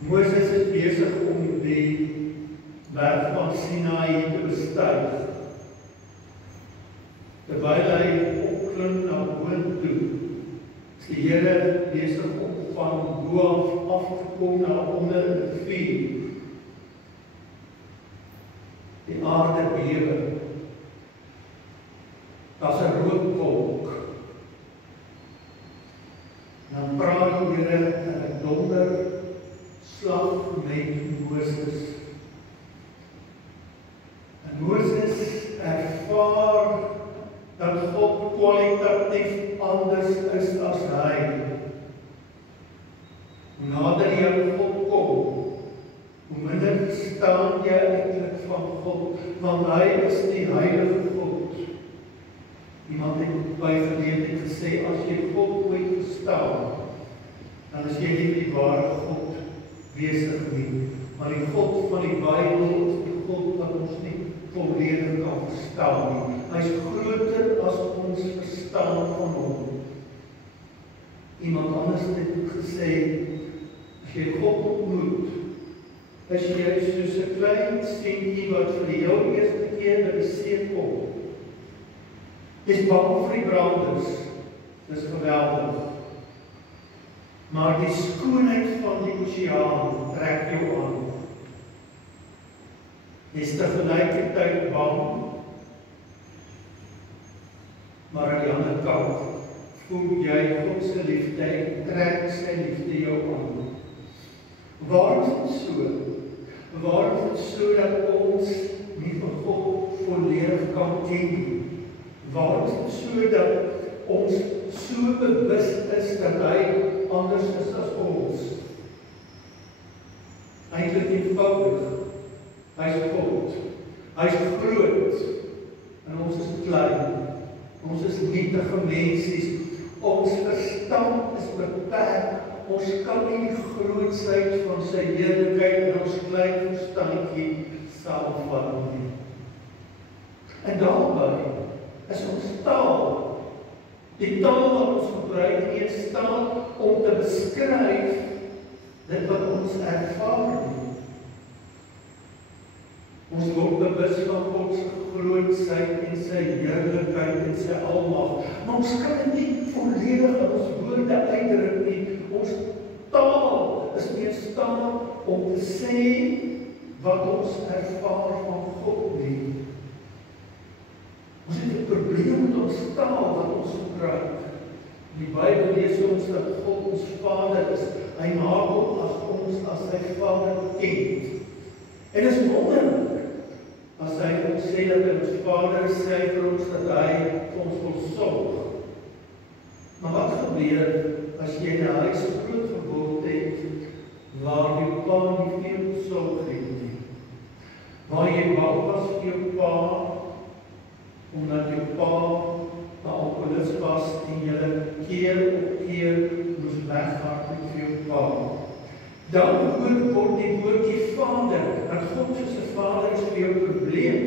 Moses is besig om die berg van Sinaï te bestyg. Terwyl hy opklim na boontoe, is die Here besig om van bo af te kom na onder in die vuur. Die aarde bewe. Daar's 'n rookwolk. Dan praat die Here in 'n donder slag met Moses. En Moses ervaar dat God kwalitatief anders is as hy. Hoe nader jy aan God kom, hoe minder verstaan jy eintlik van God, want hy is die heilige God. Iemand het by geleentheid gesê, as jy God moet verstaan, dan is jy nie die ware God besig nie. Maar die God van die Bybel is die God wat ons nie volledig kan verstaan nie. Hy is groter as ons verstaan van hom. Iemand anders het gesê, as jy God ontmoet, is jy soos 'n klein seentjie wat vir die heel eerste keer by die see kom. Dis bang vir die branders, dis geweldig. Maar die skoonheid van die oseaan trek jou aan. Jy is tegelijkertyd bang, maar aan die ander kant voel jy God se liefde en trek sy liefde jou aan. Waarom is dit so? Waarom is dit so dat ons nie vir God volledig kan ken nie? Waarom is dit so dat ons so bewus is dat hy anders is as ons? Eintlik eenvoudig. Hy is God. Hy is groot. En ons is klein. Ons is nietige mensies. Ons verstand is beperk. Ons kan nie die grootsheid van sy heerlikheid in ons klein verstandjie saamvat nie. En daarby is ons taal, die taal wat ons gebruik, nie in staat om te beskryf dit wat ons ervaar nie. Ons word bewus van God se grootsheid en sy heerlikheid en sy almag, maar ons kan dit nie volledig in ons woorde uitdruk nie. Ons taal is nie in staat om te sê wat ons ervaar van God nie. Ons het 'n probleem met ons taal wat ons gebruik. In die Bybel lees ons dat God ons Vader is. Hy maak ons as sy Vader bekend. En is wonderlik as hy ons sê dat hy ons Vader is, sê vir ons dat hy ons wil sorg. Maar wat gebeur as jy in 'n huis groot geword het waar jou pa nie veel sorg het nie? Waar jy bang was vir jou pa omdat jou pa 'n alkoholist was en jy keer op keer moes weghardloop vir jou pa. Dan word die woordjie Vader, dat God soos 'n Vader is vir jou probleem.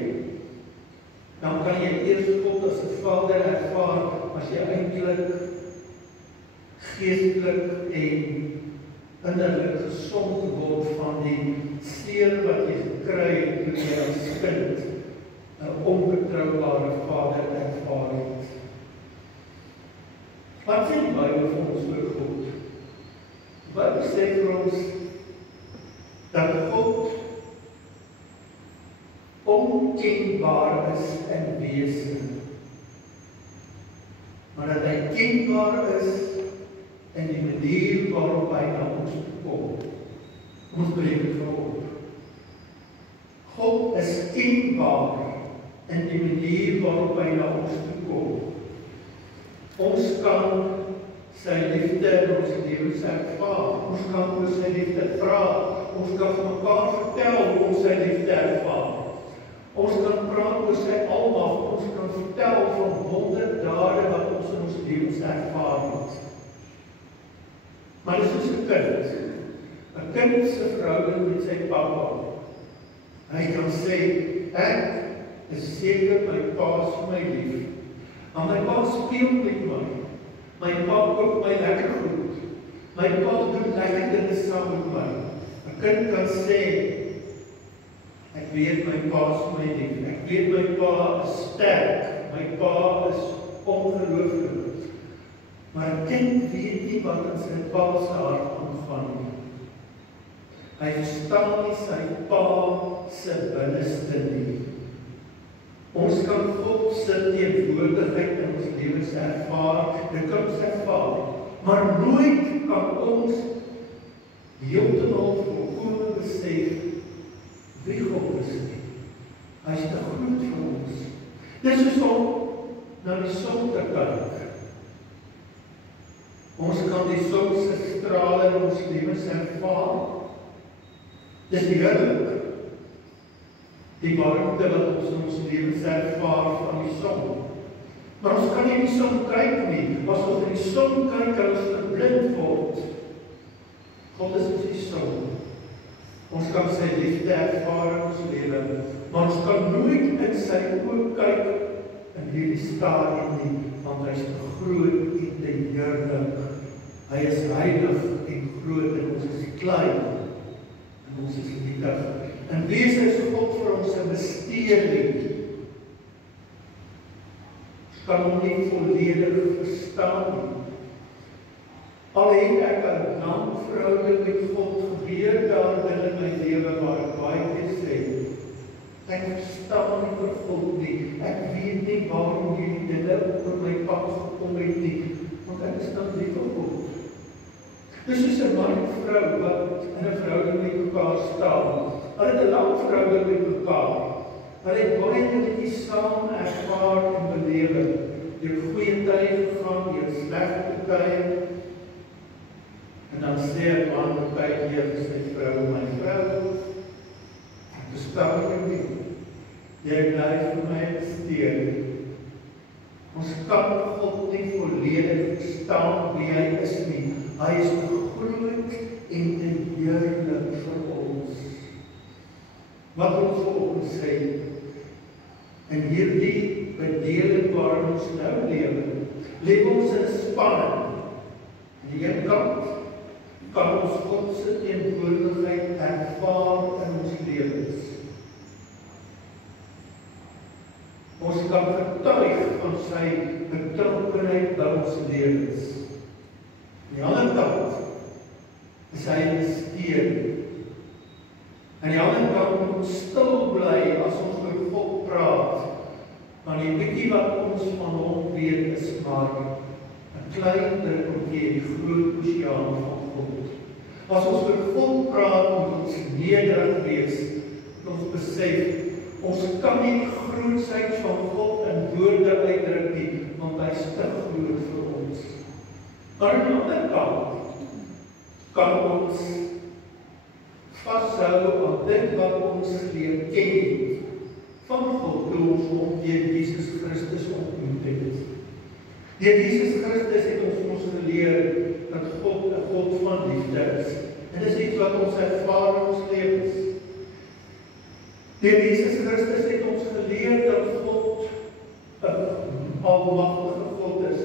Dan kan jy eers God as 'n Vader ervaar as jy eintlik geestelik en innerlik gesond word van die seer wat jy gekry het toe jy as kind 'n onbetroubare Vader ervaar het. Wat sê die Bybel vir ons oor God? Die Bybel sê vir ons dat God onkenbaar is in wese, maar dat hy kenbaar is in die manier waarop hy na ons kom. Ons breek dit op. God is kenbaar in die manier waarop hy na ons kom. Ons kan sy liefde in ons lewens ervaar. Ons kan oor sy liefde vra. Ons kan vir mekaar vertel hoe ons sy liefde ervaar. Ons kan praat oor sy almag. Ons kan vertel van wonderdade wat ons in ons lewens ervaar het. Maar dis soos 'n kind. 'n Kind se verhouding met sy pappa. Hy kan sê, ek is seker my pa is vir my lief. Maar my pa speel met my. My pa koop my lekker goed. My pa doen lekker dinge saam met my. kind kan sê, ek weet my pa is my lief, ek weet my pa is sterk, my pa is ongelooflik, maar 'n kind weet nie wat in sy pa se hart aangaan nie. Hy verstaan nie sy pa se binneste nie. Ons kan God se teenwoordigheid in ons lewens ervaar, dit kan ons ervaar, maar nooit kan ons heeltemal volkome besef wie God is nie. Hy is te groot vir ons. Dis soos om na die son te kyk. Ons kan die son se strale in ons lewens ervaar. Dis heerlik. Die warmte wat ons in ons lewens ervaar van die son. Maar ons kan nie die son kyk nie. As ons in die son kyk, kan ons verblind word. God is soos die son. Ons kan sy liefde ervaar in ons lewe, maar ons kan nooit in sy oë kyk in hierdie stadium nie, want hy is te groot en te heerlik. Hy is heilig en groot en ons is klein en ons is nietig. En wees is God vir ons 'n misterie. Kan hom nie volledig verstaan nie. Al het ek 'n lang verhouding met God, gebeur daar binne my lewe waar ek baie keer sê, ek verstaan nie vir God nie, ek weet nie waarom hierdie dinge oor my pad gekom het nie, want ek is dan lief vir God. Dis soos 'n man en vrou wat in 'n verhouding met mekaar staan. Hulle het 'n lang verhouding met mekaar. Hulle het baie dinge saam ervaar en belewe. Deur goeie tye gegaan, deur slegte tye. En dan sê 'n man baie keer vir sy vrou, my vrou, ek verstaan jou nie. Jy bly vir my 'n steen. Ons kan God nie volledig verstaan wie hy is nie. Hy is groot en te heerlik vir ons. Wat ons vir ons sê, in hierdie bedeling waar ons nou leef ons in spanning. Aan die een kant kan ons God se teenwoordigheid ervaar in ons lewens. Ons kan getuig van sy betrokkenheid by ons lewens. Aan die ander kant is hy 'n steen. Aan die ander kant moet ons stil bly as ons oor God praat, want die bietjie wat ons van hom weet is maar 'n klein druppeltjie in die groot oseaan van God. As ons oor God praat, moet ons nederig wees, ons besef, ons kan nie die grootsheid van God in woorde uitdruk nie, want hy is te groot vir ons. Maar aan die ander kant kan ons vashou aan dit wat ons leer ken van God, toe ons hom deur Jesus Christus ontmoet het. Deur Jesus Christus het ons geleer dat God 'n God van liefde is. En dis iets wat ons ervaar in ons lewens. Deur Jesus Christus het ons geleer dat God 'n almagtige God is,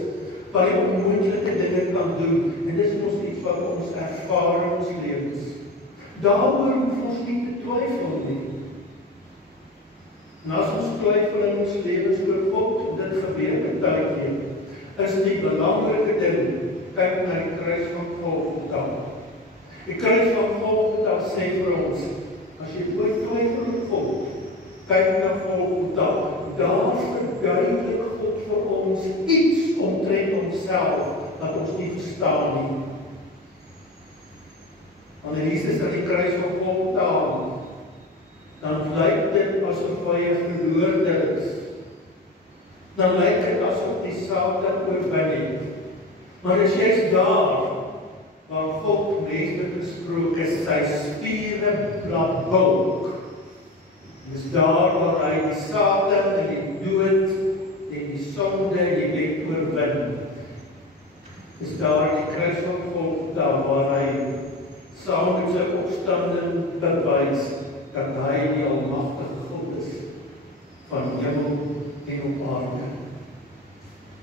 wat die onmoontlike dinge kan doen. En dis ons iets wat ons ervaar in ons lewens. Daaroor hoef ons nie te twyfel nie. En as ons twyfel in ons lewens oor God, dit gebeur baie keer, is die belangrike ding, kyk na die kruis van Golgotha. Die kruis van Golgotha sê vir ons, as jy ooit twyfel oor God, kyk na Golgotha. Daar verduidelik God vir ons iets omtrent onsself wat ons nie verstaan nie. Wanneer Jesus aan die kruis van Golgotha hang, dan lyk dit asof hy 'n verloorder is. Dan lyk dit asof die Satan oorwin het. Maar as jy's daar, waar God menslik gesproke sy spiere laat bulk, dis daar waar hy die Satan en die dood en die sonde en die oorwin. Dis daar in die kruis van Golgotha waar hy saam met sy opstanding bewys dat hy die almagtige God is van hemel en op aarde.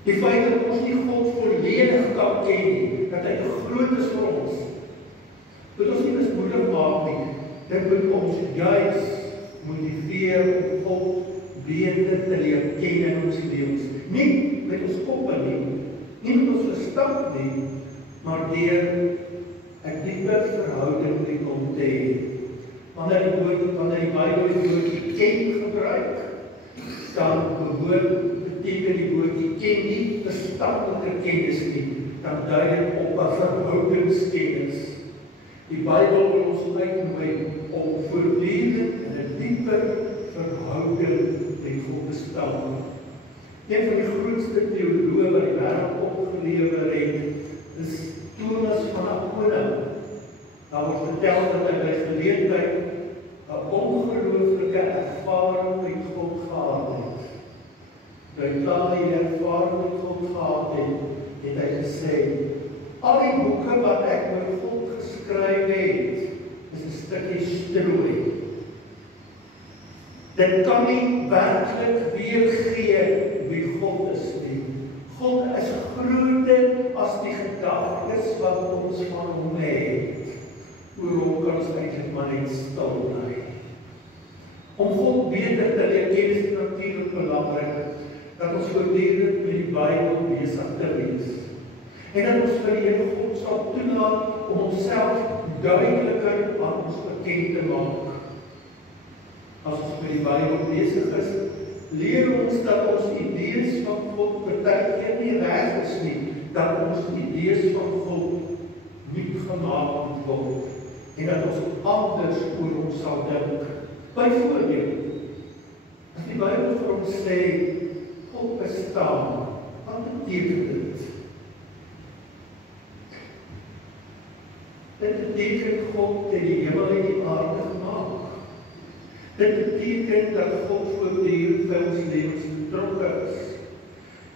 Die feit dat ons nie God volledig kan ken nie, dat hy te groot is vir ons, moet ons nie mismoedig maak nie. Dit moet ons juis motiveer om God beter te leer ken in ons lewens. Nie met ons koppe nie met ons verstand nie, maar deur 'n dieper verhouding met hom te hê. Wanneer die Bybel die woordjie ken gebruik, dan beteken die woordjie ken nie verstandelike kennis nie, dan dui dit op 'n verhoudingskennis. Die Bybel wil ons uitnooi om voortdurend in 'n dieper verhouding met God te staan. Een van die grootste teoloë wat die wêreld opgelewer het, is Thomas van Aquino. Daar word vertel dat hy by geleentheid 'n ongelooflike ervaring met God gehad het. Toe hy klaar die ervaring met God gehad het hy gesê, al die boeke wat ek met God geskryf het, is 'n stukkie strooi. Dit kan nie werklik weergee wie God is nie. God is groter as die gedagtes wat ons van hom het. Oor hom kan ons eintlik maar net stil bly. Om God beter te leer ken is natuurlik belangrik dat ons voortdurend met die Bybel besig te wees. En dat ons vir die Here God sal toelaat om homself duideliker aan ons bekend te maak. As ons met die Bybel besig is, leer ons dat ons idees van God partykeer nie reg is nie, dat ons idees van God nie gemaak moet word, en dat ons anders oor hom sal dink. Byvoorbeeld, as die Bybel vir ons sê, God bestaan, wat beteken dit? Dit beteken God het die hemel en die aarde gemaak. Dit beteken dat God voortdurend by ons lewens betrokke is.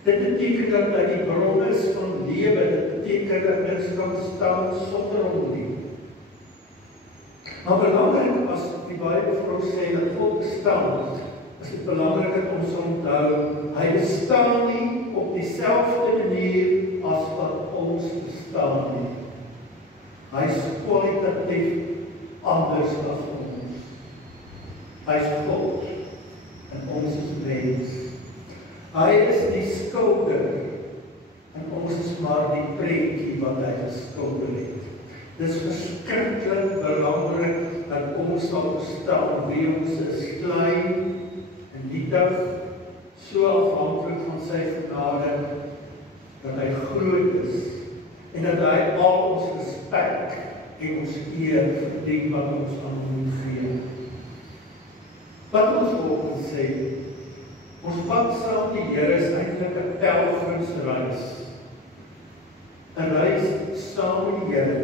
Dit beteken dat hy die bron is van lewe. Dit beteken dat niks kan staan sonder hom nie. Maar belangrik as die Bybel vir ons sê dat God bestaan, is dit belangrik dat ons onthou, hy bestaan nie op dieselfde manier as wat ons bestaan nie. Hy is kwalitatief anders as ons. Hy is God en ons is mens. Hy is die skilder en ons is maar die prentjie wat hy geskilder het. Dit is verskriklik belangrik dat ons sal verstaan wie ons is, klein en nietig, so afhanklik van sy genade, dat hy groot is en dat hy al ons respek en ons eer verdien wat ons aan hom gee. Wat ons vanoggend sê, ons pad saam die Here is eintlik 'n pelgrimsreis. 'n Reis saam met die Here,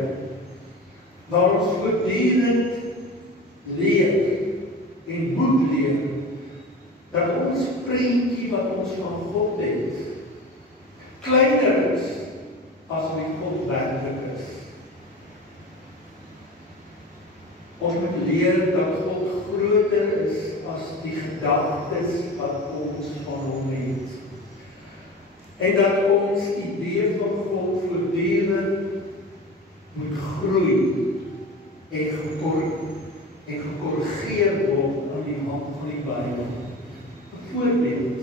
waar ons voortdurend leer en moet leer dat ons prentjie wat ons van God het, kleiner is as wie God werklik is. Ons moet leer dat God groter is as die gedagtes wat ons van hom het. En dat ons idee van God voortdurend moet groei en gekorrigeer word aan die hand van die Bybel. Byvoorbeeld,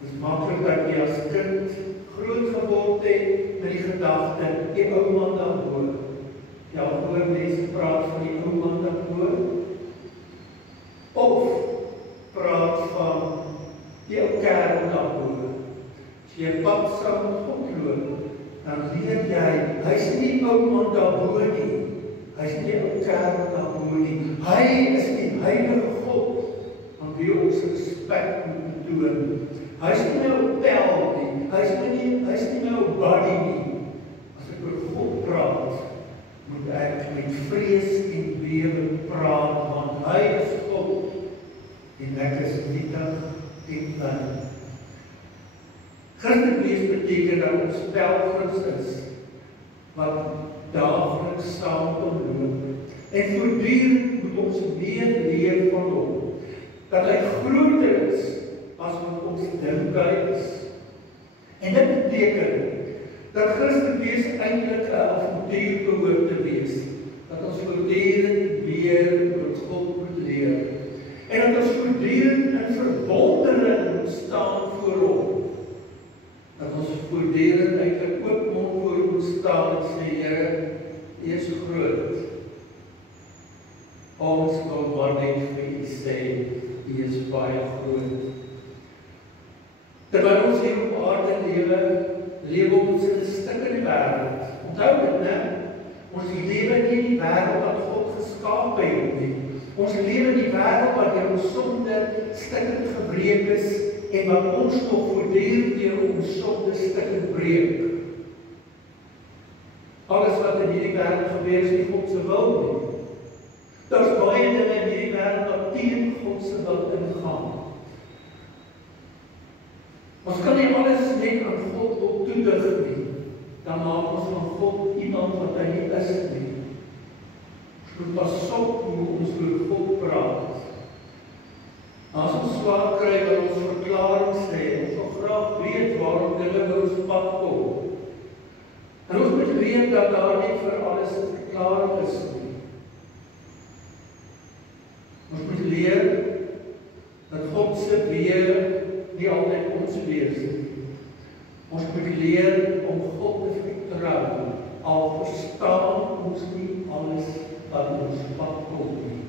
dit is maklik dat jy as kind groot geword het met die gedagte, die ou man daarbo. Ja, hoor mense praat van die ou man daarbo. Of praat van die ou kerel daarbo. As jy pad saam met God loop, dan leer jy, hy is nie ou man daarbo nie. Hy is nie ou kerel daarbo nie. Hy is die heilige God, aan wie ons respek moet betoon. Hy is nie nou tel nie, hy is nie nou buddy nie. As ek oor God praat, moet ek met vrees en bewe praat, want hy is God, en ek is nietig en klein. Christen wees beteken dat ons pelgrims is, wat daagliks saam kon loop, en voortdurend moet ons meer leer van hom, dat hy groter is, as wat ons dink hy is. En dit beteken, dat Christen wees eintlik 'n avontuur behoort te wees, dat ons voortdurend leer wat God moet leer. En dat ons voortdurend in verwondering staan voor hom. Dat ons voortdurend uit 'n oop mond voor hom staan en sê, Here, U is groot. Ons wil maar net vir U sê, U is baie groot. Terwyl ons hier op aarde lewe ons in 'n stikkende wêreld. Onthou dit, né? Ons lewe nie in die wêreld wat God geskaap het nie. Ons lewe in die wêreld wat deur ons sonde stikkend gebreek is en wat ons nog voortdurend deur ons sonde stikkend breek. Alles wat in hierdie wêreld gebeur is nie God se wil nie. Daar's baie dinge in hierdie wêreld wat teen God se wil ingaan. Ons kan nie alles net aan God op toedig nie. Dan maak ons van God iemand wat hy nie is nie. Ons moet pas op hoe ons oor God praat. As ons swaar kry, wil ons verklaring sê, ons wil graag weet waarom dinge by ons pad kom. En ons moet weet dat daar nie vir alles 'n verklaring is nie. Ons moet leer dat God se weë nie altyd ons weë is nie. Ons moet leer om God te vertrou, al verstaan ons nie alles wat ons pad kom nie.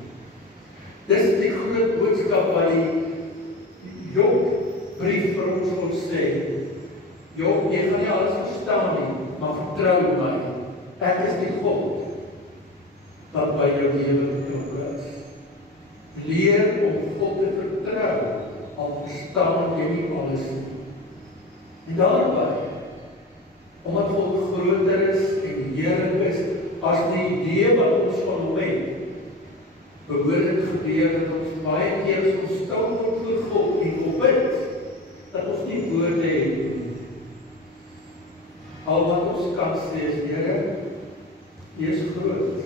Dis die groot boodskap wat die Job brief vir ons wil sê. Job, jy gaan nie alles verstaan nie, maar vertrou my. Ek is die God wat by jou lewe betrokke is. Leer om God te vertrou, al verstaan jy nie alles nie. En daarby, omdat God groter is en heerlik is, as die idee wat ons van hom het, behoort dit gebeur dat ons baie keer ons stil word voor God en wil bid, dat ons nie woorde het nie. Al wat ons kan sê is, Here, U is groot.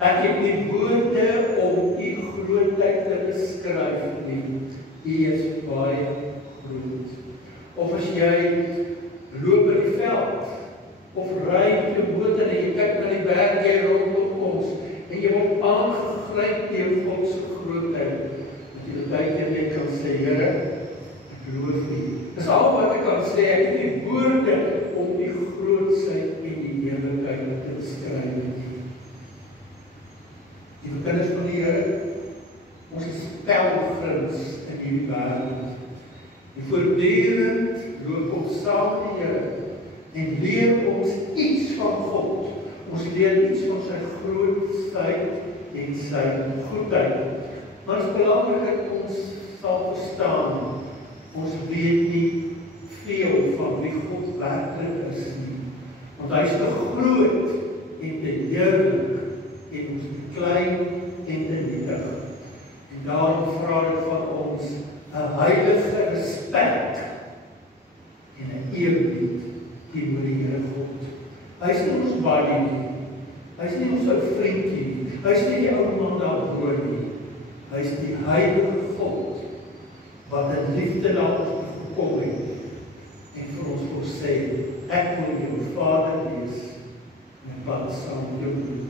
Ek het nie woorde om U grootheid te beskryf nie. U is baie groot. Of as jy loop in die veld, of ry met jou motor en jy kyk na die berge rondom ons, en jy word aangegryp deur God se grootheid, dat jy baie keer net kan sê, Here, ek loof U. Dis al wat ek kan sê, ek het nie woorde om U grootsheid en die heerlikheid te beskryf nie. Die kinders van die Here, ons is pelgrims in hierdie wêreld. En voortdurend loop ons saam met die Here en leer ons iets van God. Ons leer iets van sy grootheid en sy goedheid. Maar het is belangrik dat ons sal verstaan, ons weet nie veel van wie God werklik is nie. Want hy is te groot en te heerlik en ons te klein en te nietig. En daarom vra dit van ons 'n heilige respek en 'n eerbied teenoor die Here God. Hy is nie ons buddy nie. Hy is nie ons ou vriendjie nie. Hy is nie die ou man daar voor nie. Hy is die heilige God wat in liefde na ons gekom het en vir ons wil sê, ek wil jou Vader wees en wat saam doen.